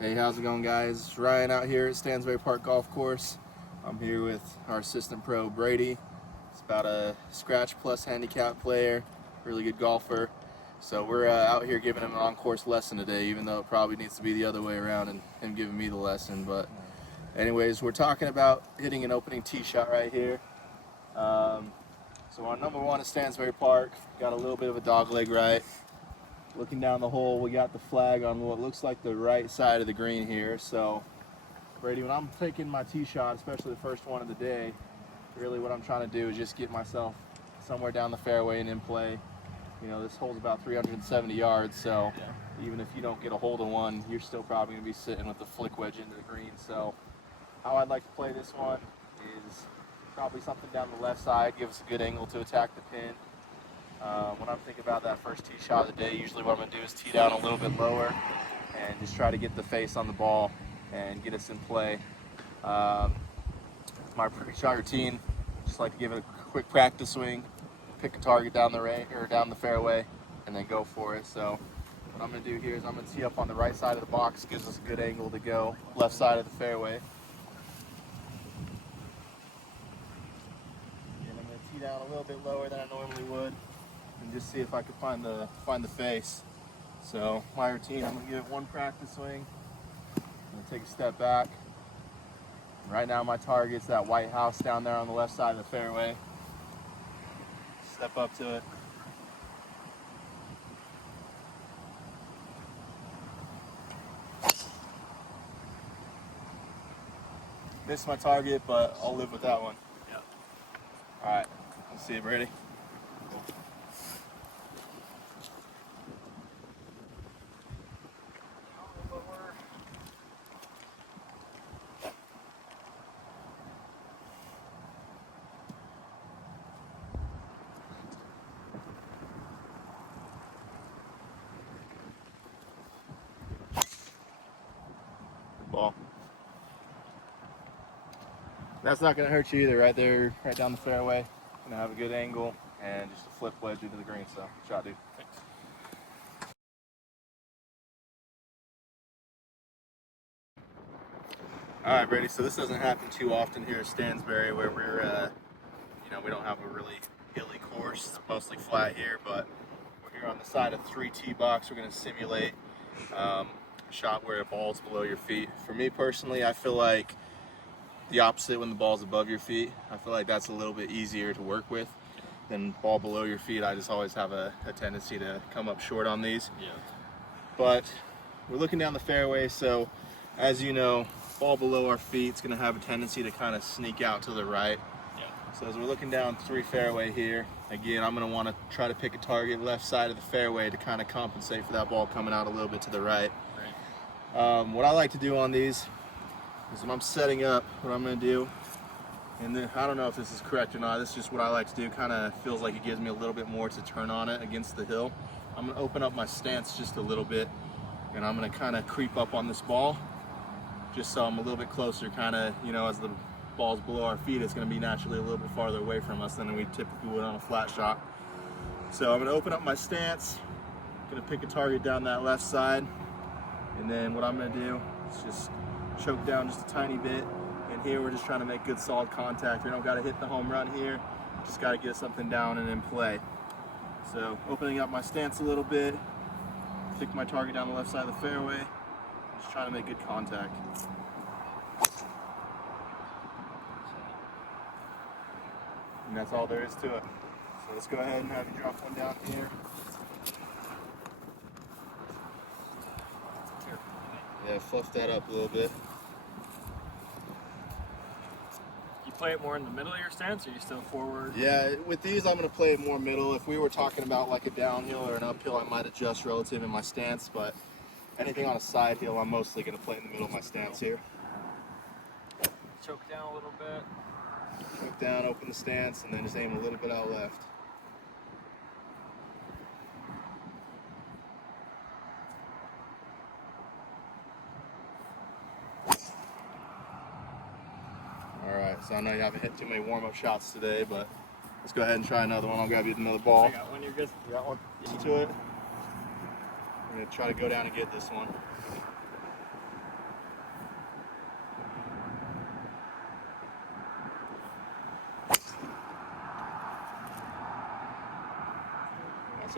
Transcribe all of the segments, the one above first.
Hey, how's it going, guys? Ryan out here at Stansbury Park Golf Course. I'm here with our assistant pro, Brady. He's about a scratch plus handicap player, really good golfer. So we're out here giving him an on-course lesson today, even though it probably needs to be the other way around and him giving me the lesson. But anyways, we're talking about hitting an opening tee shot right here. So on number one at Stansbury Park, got a little bit of a dog leg right. Looking down the hole, we got the flag on what looks like the right side of the green here. So, Brady, when I'm taking my tee shot, especially the first one of the day, really what I'm trying to do is just get myself somewhere down the fairway and in play. You know, this hole's about 370 yards, so even if you don't get a hold of one, you're still probably going to be sitting with the flick wedge into the green. So, how I'd like to play this one is probably something down the left side, give us a good angle to attack the pin. When I'm thinking about that first tee shot of the day, usually what I'm going to do is tee down a little bit lower and just try to get the face on the ball and get us in play. My pre-shot routine, just like to give it a quick practice swing, pick a target down the range or down the fairway, and then go for it. So what I'm going to do here is I'm going to tee up on the right side of the box, gives us a good angle to go left side of the fairway. And I'm going to tee down a little bit lower than I normally would, and just see if I could find the face. So my routine, I'm gonna give it one practice swing. I'm gonna take a step back. Right now my target's that white house down there on the left side of the fairway. Step up to it. Missed my target, but I'll live with that one. Yep. All right, let's see you, Brady. Ball. That's not going to hurt you either, right there, right down the fairway. Going to have a good angle and just a flip wedge into the green. So, good shot, dude. Thanks. All right, Brady. So this doesn't happen too often here at Stansbury, where we're, we don't have a really hilly course. It's mostly flat here, but we're here on the side of 3 tee box. We're going to simulate a shot where a ball's below your feet. For me personally, I feel like the opposite when the ball's above your feet. I feel like that's a little bit easier to work with than ball below your feet. I just always have a tendency to come up short on these. Yeah. But we're looking down the fairway, so as you know, ball below our feet is going to have a tendency to kind of sneak out to the right. Yeah. So as we're looking down 3 fairway here, again, I'm going to want to try to pick a target left side of the fairway to kind of compensate for that ball coming out a little bit to the right. Right. What I like to do on these is when I'm setting up, what I'm going to do, and then, I don't know if this is correct or not, this is just what I like to do, kind of feels like it gives me a little bit more to turn on it against the hill. I'm going to open up my stance just a little bit, and I'm going to kind of creep up on this ball, just so I'm a little bit closer, kind of, as the ball's below our feet, it's going to be naturally a little bit farther away from us than we typically would on a flat shot. So I'm going to open up my stance, going to pick a target down that left side, and then what I'm going to do is just choke down just a tiny bit. And here we're just trying to make good solid contact. We don't got to hit the home run here, just got to get something down and in play. So opening up my stance a little bit, pick my target down the left side of the fairway, just trying to make good contact. And that's all there is to it. So let's go ahead and have you drop one down here. Yeah, fluff that up a little bit. You play it more in the middle of your stance, or you still forward? Yeah, with these I'm going to play it more middle. If we were talking about like a downhill or an uphill, I might adjust relative in my stance, but anything on a side hill, I'm mostly going to play in the middle of my stance here. Choke down a little bit. Choke down, open the stance, and then just aim a little bit out left. Alright, so I know you haven't hit too many warm-up shots today, but let's go ahead and try another one. I'll grab you another ball. I got one, you're good. You got one? To it. I'm going to try to go down and get this one.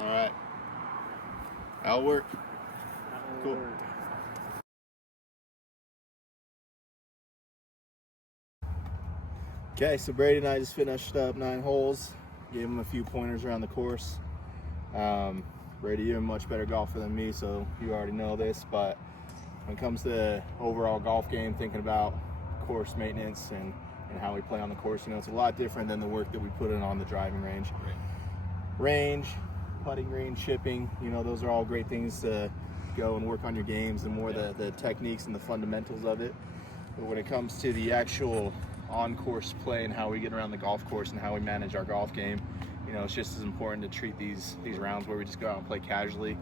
All right. That'll work. Cool. Okay, so Brady and I just finished up 9 holes. Gave him a few pointers around the course. Brady, you're a much better golfer than me, so you already know this, but when it comes to the overall golf game, thinking about course maintenance and how we play on the course, it's a lot different than the work that we put in on the driving range. Range, putting green, chipping, those are all great things to go and work on your games, and more the techniques and the fundamentals of it. But when it comes to the actual on-course play and how we get around the golf course and how we manage our golf game, it's just as important to treat these rounds where we just go out and play casually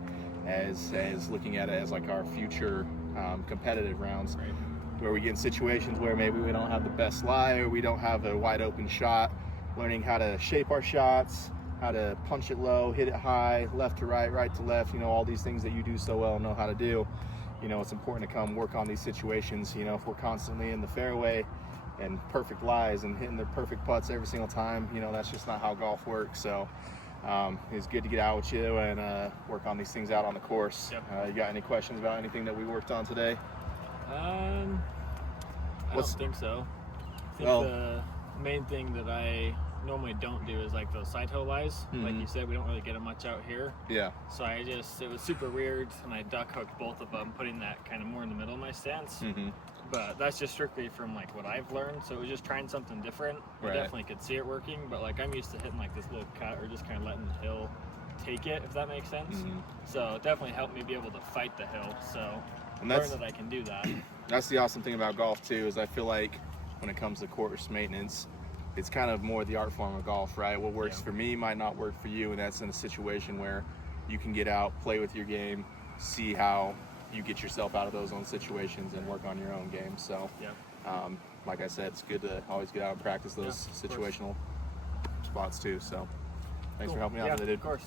as looking at it as like our future competitive rounds, where we get in situations where maybe we don't have the best lie or we don't have a wide open shot. Learning how to shape our shots, how to punch it low, hit it high, left to right, right to left, all these things that you do so well and know how to do. It's important to come work on these situations. If we're constantly in the fairway and perfect lies and hitting the perfect putts every single time, that's just not how golf works. So it's good to get out with you and work on these things out on the course. You got any questions about anything that we worked on today? I don't think so. I think the main thing that I normally don't do is like those side toe lies. Like you said, we don't really get them much out here. Yeah. So it was super weird, and I duck hooked both of them, putting that kind of more in the middle of my stance. But that's just strictly from like what I've learned. So it was just trying something different. I definitely could see it working, but like I'm used to hitting like this little cut or just kind of letting the hill take it, if that makes sense. So it definitely helped me be able to fight the hill. So learn that I can do that. That's the awesome thing about golf too, is I feel like when it comes to course maintenance, it's kind of more the art form of golf, right? What works for me might not work for you, and that's in a situation where you can get out, play with your game, see how you get yourself out of those own situations and work on your own game. So like I said, it's good to always get out and practice those situational spots too. So thanks for helping me out today, dude. Of course.